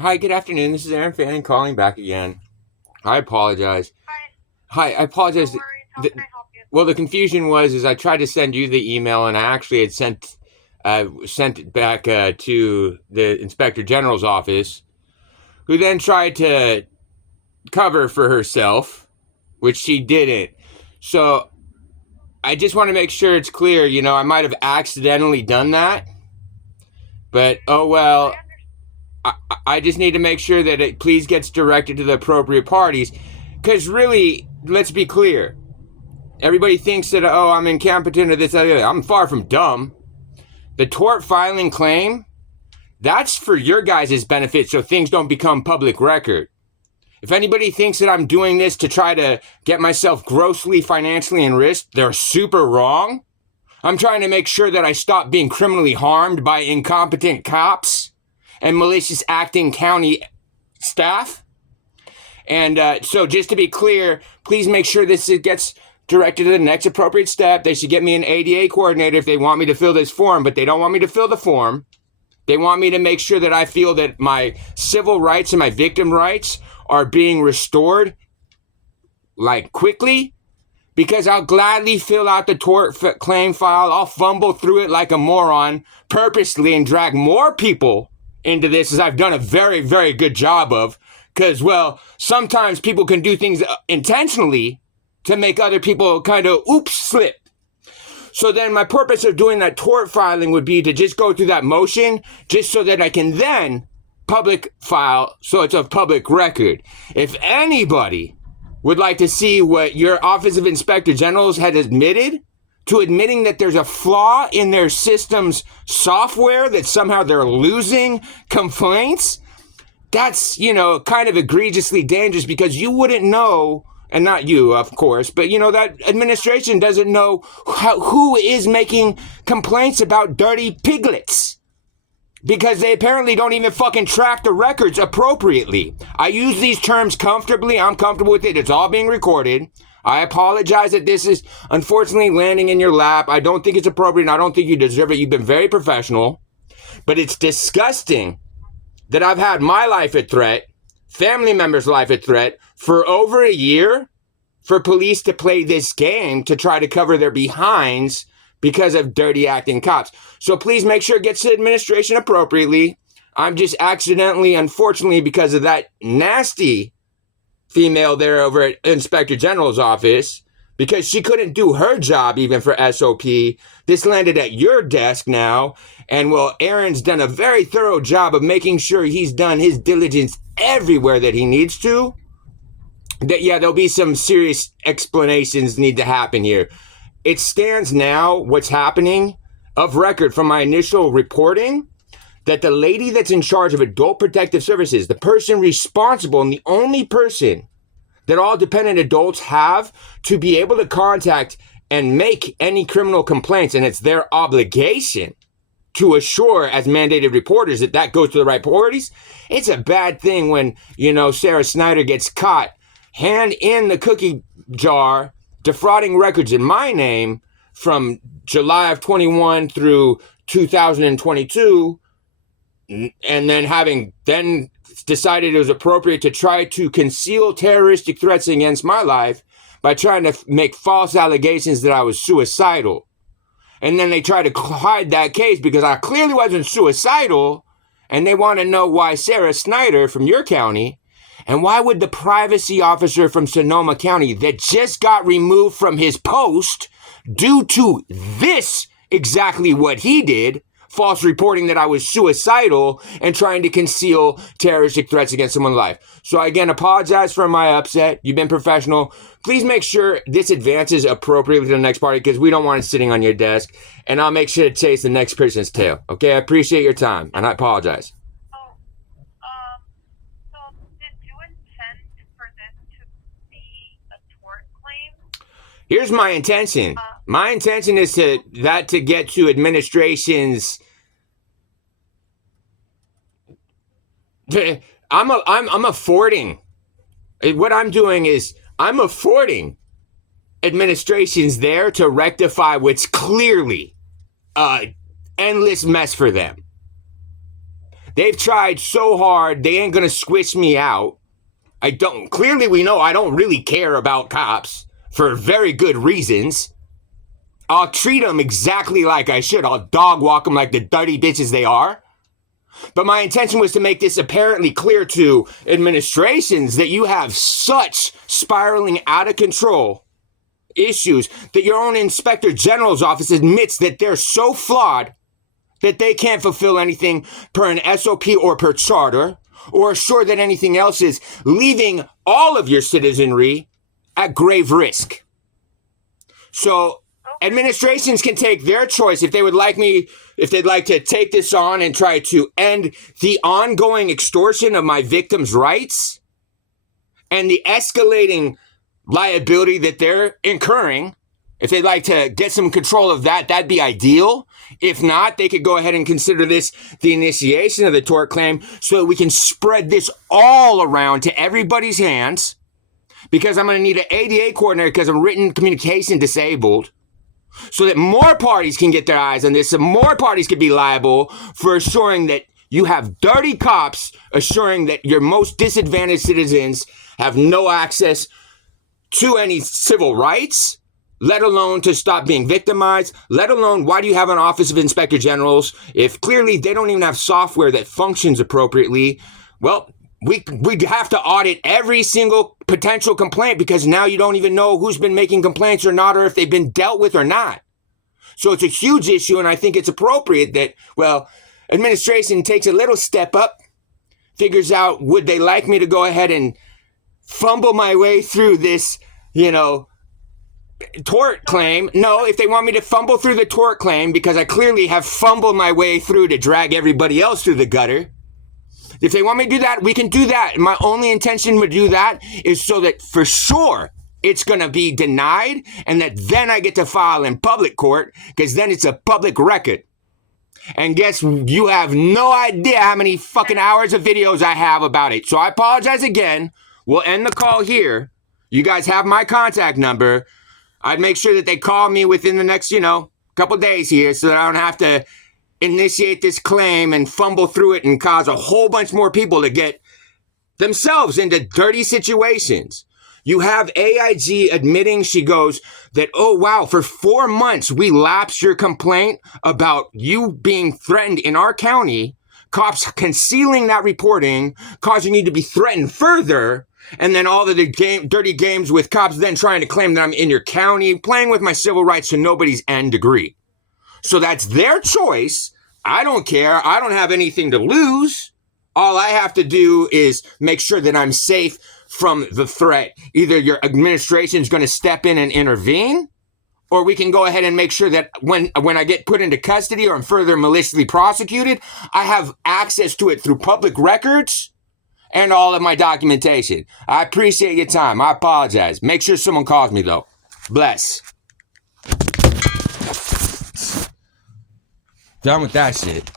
Hi, good afternoon. This is Aaron Fanning calling back again. I apologize. Hi, Hi, I no apologize. worries. How The, can I help you? well, the confusion was is I tried to send you the email and I actually had sent it back to the Inspector General's office, who then tried to cover for herself, which she didn't. So I just want to make sure it's clear. I might have accidentally done that, but oh I well. understand. I just need to make sure that it please gets directed to the appropriate parties. Because really, let's be clear. Everybody thinks that, oh, I'm incompetent or this, that, other. I'm far from dumb. The tort filing claim, that's for your guys' benefit so things don't become public record. If anybody thinks that I'm doing this to try to get myself grossly financially enriched, they're super wrong. I'm trying to make sure that I stop being criminally harmed by incompetent cops and malicious acting county staff. And so, just to be clear, please make sure this gets directed to the next appropriate step. They should get me an ADA coordinator if they want me to fill this form, but they don't want me to fill the form. They want me to make sure that I feel that my civil rights and my victim rights are being restored, like, quickly, because I'll gladly fill out the tort claim file. I'll fumble through it like a moron purposely and drag more people into this, as I've done a very, very good job of. Because, well, sometimes people can do things intentionally to make other people kind of slip. So then my purpose of doing that tort filing would be to just go through that motion just so that I can then public file so it's of public record. If anybody would like to see what your Office of Inspector Generals had admitting that there's a flaw in their system's software, that somehow they're losing complaints, that's, kind of egregiously dangerous, because you wouldn't know, and not you, of course, but, that administration doesn't know who is making complaints about dirty piglets, because they apparently don't even fucking track the records appropriately. I use these terms comfortably. I'm comfortable with it. It's all being recorded. I apologize that this is unfortunately landing in your lap. I don't think it's appropriate. I don't think you deserve it. You've been very professional, but it's disgusting that I've had my life at threat, family members' life at threat, for over a year, for police to play this game to try to cover their behinds because of dirty acting cops. So please make sure it gets to administration appropriately. I'm just accidentally, unfortunately, because of that nasty female there over at Inspector General's office, because she couldn't do her job even for SOP. This landed at your desk now. And well, Aaron's done a very thorough job of making sure he's done his diligence everywhere that he needs to. That, yeah, there'll be some serious explanations need to happen here. It stands now, what's happening, of record from my initial reporting, that the lady that's in charge of adult protective services, the person responsible and the only person that all dependent adults have to be able to contact and make any criminal complaints, and it's their obligation to assure as mandated reporters that that goes to the right parties. It's a bad thing when, Sarah Snyder gets caught hand in the cookie jar defrauding records in my name from July of 21 through 2022, and then having then decided it was appropriate to try to conceal terroristic threats against my life by trying to make false allegations that I was suicidal. And then they try to hide that case because I clearly wasn't suicidal, and they want to know why Sarah Snyder from your county, and why would the privacy officer from Sonoma County that just got removed from his post due to this, exactly what he did, false reporting that I was suicidal and trying to conceal terroristic threats against someone's life. So again, apologize for my upset. You've been professional. Please make sure this advances appropriately to the next party, because we don't want it sitting on your desk. And I'll make sure to chase the next person's tail. Okay, I appreciate your time, and I apologize. Oh, so did you intend for this to be a tort claim? Here's my intention. Uh, My intention is to get to administration's. I'm affording. What I'm doing is I'm affording administrations there to rectify what's clearly a endless mess for them. They've tried so hard, they ain't gonna squish me out. Clearly we know I don't really care about cops for very good reasons. I'll treat them exactly like I should. I'll dog walk them like the dirty bitches they are. But my intention was to make this apparently clear to administrations that you have such spiraling out of control issues that your own inspector general's office admits that they're so flawed that they can't fulfill anything per an SOP or per charter, or assure that anything else is, leaving all of your citizenry at grave risk. So administrations can take their choice if they'd like to take this on and try to end the ongoing extortion of my victims' rights and the escalating liability that they're incurring. If they'd like to get some control of that, that'd be ideal. If not, they could go ahead and consider this the initiation of the tort claim so that we can spread this all around to everybody's hands, because I'm going to need an ADA coordinator because I'm written communication disabled, so that more parties can get their eyes on this and more parties could be liable for assuring that you have dirty cops assuring that your most disadvantaged citizens have no access to any civil rights, let alone to stop being victimized, let alone why do you have an office of inspector generals if clearly they don't even have software that functions appropriately? Well, we have to audit every single potential complaint because now you don't even know who's been making complaints or not, or if they've been dealt with or not. So it's a huge issue, and I think it's appropriate that, well, administration takes a little step up, figures out, would they like me to go ahead and fumble my way through this, tort claim? No, if they want me to fumble through the tort claim, because I clearly have fumbled my way through to drag everybody else through the gutter. If they want me to do that, we can do that. My only intention to do that is so that for sure it's going to be denied and that then I get to file in public court because then it's a public record. And guess you have no idea how many fucking hours of videos I have about it. So I apologize again. We'll end the call here. You guys have my contact number. I'd make sure that they call me within the next, couple days here so that I don't have to initiate this claim and fumble through it and cause a whole bunch more people to get themselves into dirty situations. You have AIG admitting, she goes, that, oh, wow, for 4 months we lapsed your complaint about you being threatened in our county, cops concealing that reporting, causing you to be threatened further, and then all of the dirty games with cops then trying to claim that I'm in your county, playing with my civil rights to nobody's end degree. So that's their choice. I don't care. I don't have anything to lose. All I have to do is make sure that I'm safe from the threat. Either your administration is going to step in and intervene, or we can go ahead and make sure that when I get put into custody or I'm further maliciously prosecuted, I have access to it through public records and all of my documentation. I appreciate your time. I apologize. Make sure someone calls me, though. Bless. Done with that shit.